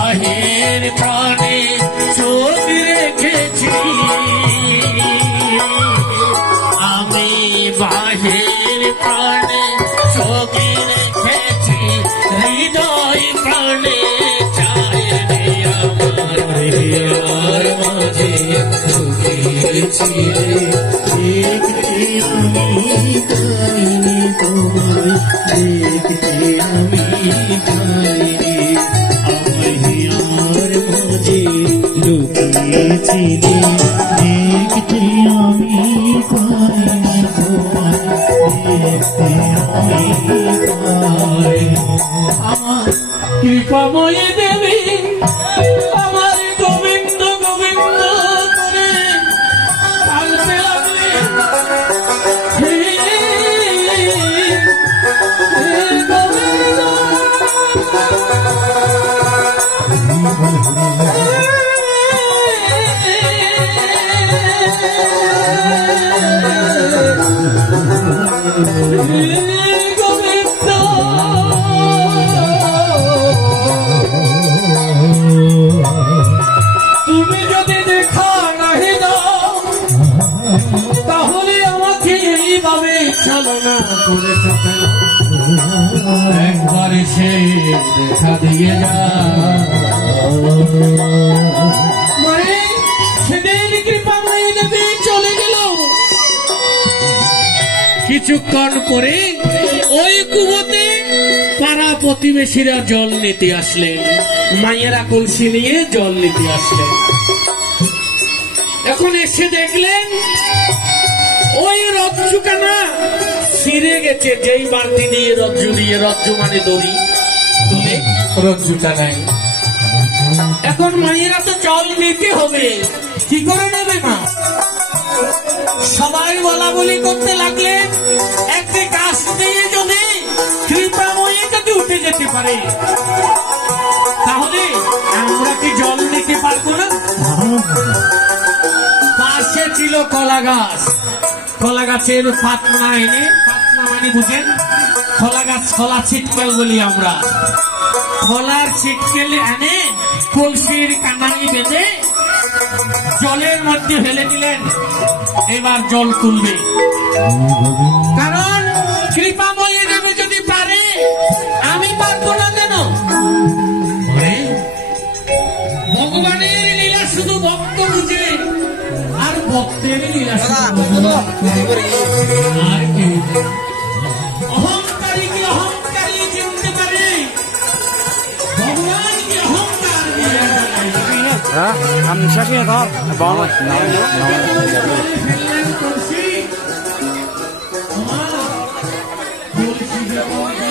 বাহির প্রাণে চোখ রেখেছি, আমি বাহির প্রাণে চোখ রেখেছি, হৃদয় প্রাণে চায় রে আমার আর মাঝে চোখেছি রে, দেখতে আমি পাইনি তোমায়, দেখতে আমি পাইনি, আমায় আর মাঝে লুকিয়েছি রে, দেখতে আমি পাইনি তোমায়, দেখতে আমি পাইনি। আমার কৃপাময়ী দেবী আমার গোবিন্দ গোবিন্দ করে কাঁদতে লাগলেন, হে গোবিন্দ তুমি যদি দেখা নাহি দাও তাহলে আমাকে এইভাবে চালনা করে চলে, একবার এসে দেখা দিয়ে যাও। মানে সেদিন কৃপাময়ী দেবী চলে গেল, কিছুক্ষণ পরে ওই কুয়োতে পাড়া প্রতিবেশীরা জল নিতে আসলেন, মায়েরা কলসি নিয়ে জল নিতে আসলেন। এখন এসে দেখলেন ওই রজ্জুখানা ছিঁড়ে গেছে, যেই বালতি দিয়ে রজ্জু মানে দড়ি তুলে রজ্জুটা নাই। এখন মায়েরা তো জল নিতে হবে, কি করে নেবে মা? সবাই বলা বলি করতে লাগলেন, একটি গাছ দিয়ে যদি কৃপাময়ী যদি উঠে যেতে পারে তাহলে আমরা কি জল নিতে পারবো না? পাশে ছিল কলা গাছ, কলা গাছের পাতনা এনে, পাতনা মানে বুঝেন, কলা গাছ কলা ছিটকেল বলি আমরা, কলার ছিটকেল এনে কলসির কানানি বেঁধে জলের মধ্যে ফেলে দিলেন, এবার জল তুলবে। কারণ কৃপাময়ী দেবী যদি পারে আমি পারবো না কেন? ভগবানের লীলা শুধু ভক্ত বুঝে, আর ভক্তের লীলা আর কি অহংকারী কি অহংকারী চিনতে পারে, ভগবান কি অহংকার আমি শাসিয়ে ধর দিয়ে